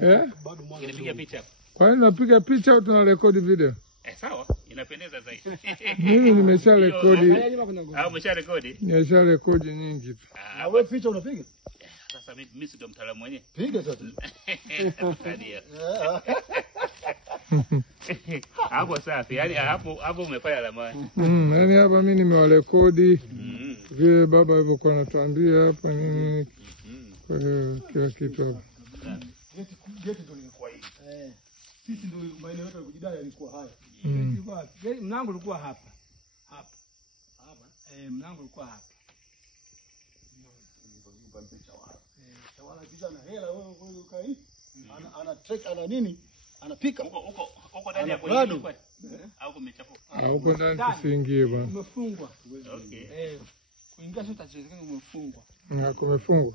Bado mwanzo. Inapiga picha. Kwa nini napiga picha au tunarekodi video? Sawa, inapendeza zaidi. Mimi nimesha rekodi. Au umesharekodi? Nimesha rekodi nyingi tu. Wewe picha unapiga? Sasa mimi si ndo mtaalamu mwenyewe. Piga sasa. Hapo safi. Yaani hapo umefanya alama. Yaani hapa mimi nimewarekodi. Vile baba alivyokuwa anatuambia hapa nini. Kwa hiyo kila kitu hapa. Geti ndio lilikuwa hivi. Sisi ndio maeneo yetu ya kujidai yalikuwa haya. Mlango ulikuwa hapa. Hapa. Mlango ulikuwa hapa. Tawala kijana hela wewe ukai. Ana trek ana nini? Anapika huko ndani ya kwenye kwa au kumechafuka. Huko ndani tusiingie bwana. Umefungwa. Okay. Kuingia sio tatizo, umefungwa. Kumefungwa.